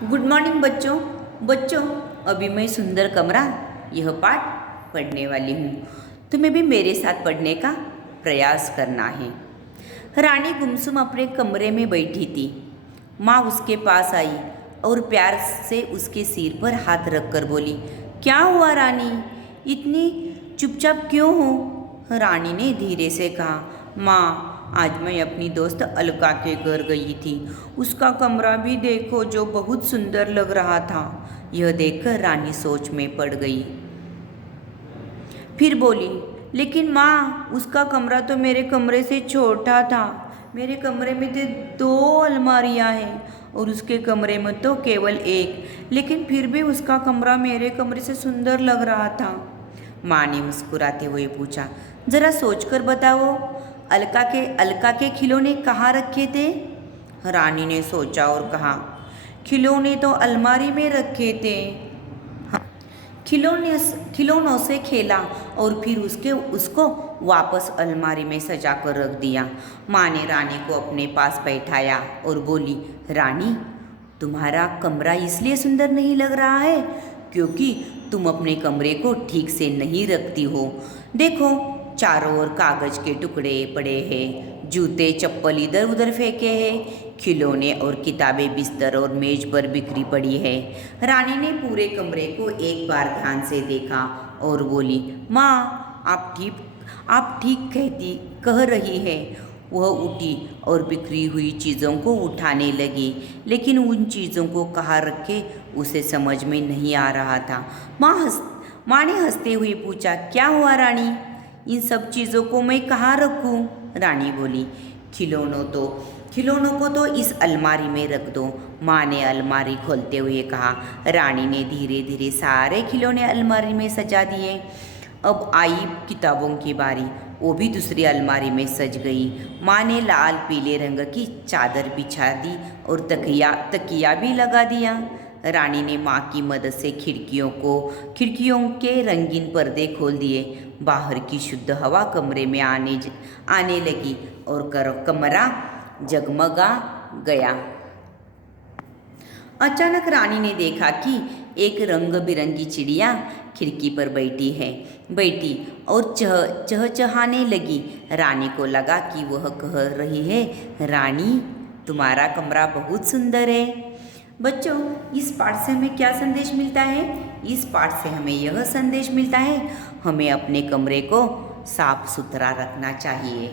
Good morning बच्चों। बच्चों, अभी मैं सुंदर कमरा यह पाठ पढ़ने वाली हूँ। तुम्हें भी मेरे साथ पढ़ने का प्रयास करना है। रानी गुमसुम अपने कमरे में बैठी थी। माँ उसके पास आई और प्यार से उसके सिर पर हाथ रखकर बोली, क्या हुआ रानी, इतनी चुपचाप क्यों हो? रानी ने धीरे से कहा, माँ आज मैं अपनी दोस्त अलका के घर गई थी। उसका कमरा भी देखो जो बहुत सुंदर लग रहा था। यह देखकर रानी सोच में पड़ गई। फिर बोली, लेकिन माँ उसका कमरा तो मेरे कमरे से छोटा था। मेरे कमरे में तो 2 अलमारियाँ हैं और उसके कमरे में तो केवल एक, लेकिन फिर भी उसका कमरा मेरे कमरे से सुंदर लग रहा था। माँ ने मुस्कुराते हुए पूछा, जरा सोचकर बताओ, अलका के खिलौने कहाँ रखे थे? रानी ने सोचा और कहा, खिलौने तो अलमारी में रखे थे। खिलौनों से खेला और फिर उसको वापस अलमारी में सजा कर रख दिया। माँ ने रानी को अपने पास बैठाया और बोली, रानी तुम्हारा कमरा इसलिए सुंदर नहीं लग रहा है क्योंकि तुम अपने कमरे को ठीक से नहीं रखती हो। देखो, चारों ओर कागज के टुकड़े पड़े हैं, जूते चप्पल इधर उधर फेंके हैं, खिलौने और किताबें बिस्तर और मेज पर बिखरी पड़ी है। रानी ने पूरे कमरे को एक बार ध्यान से देखा और बोली, माँ आप ठीक कह रही है। वह उठी और बिखरी हुई चीज़ों को उठाने लगी, लेकिन उन चीज़ों को कहाँ रखे उसे समझ में नहीं आ रहा था। माँ ने हंसते हुए पूछा, क्या हुआ रानी, इन सब चीज़ों को मैं कहाँ रखूँ? रानी बोली, खिलौनों को तो इस अलमारी में रख दो। माँ ने अलमारी खोलते हुए कहा। रानी ने धीरे धीरे सारे खिलौने अलमारी में सजा दिए। अब आई किताबों की बारी, वो भी दूसरी अलमारी में सज गई। माँ ने लाल पीले रंग की चादर बिछा दी और तकिया भी लगा दिया। रानी ने माँ की मदद से खिड़कियों के रंगीन पर्दे खोल दिए। बाहर की शुद्ध हवा कमरे में आने लगी और कमरा जगमगा गया। अचानक रानी ने देखा कि एक रंग बिरंगी चिड़िया खिड़की पर बैठी और चहचहाने लगी। रानी को लगा कि वह कह रही है, रानी तुम्हारा कमरा बहुत सुंदर है। बच्चों, इस पाठ से हमें क्या संदेश मिलता है? इस पाठ से हमें यह संदेश मिलता है, हमें अपने कमरे को साफ सुथरा रखना चाहिए।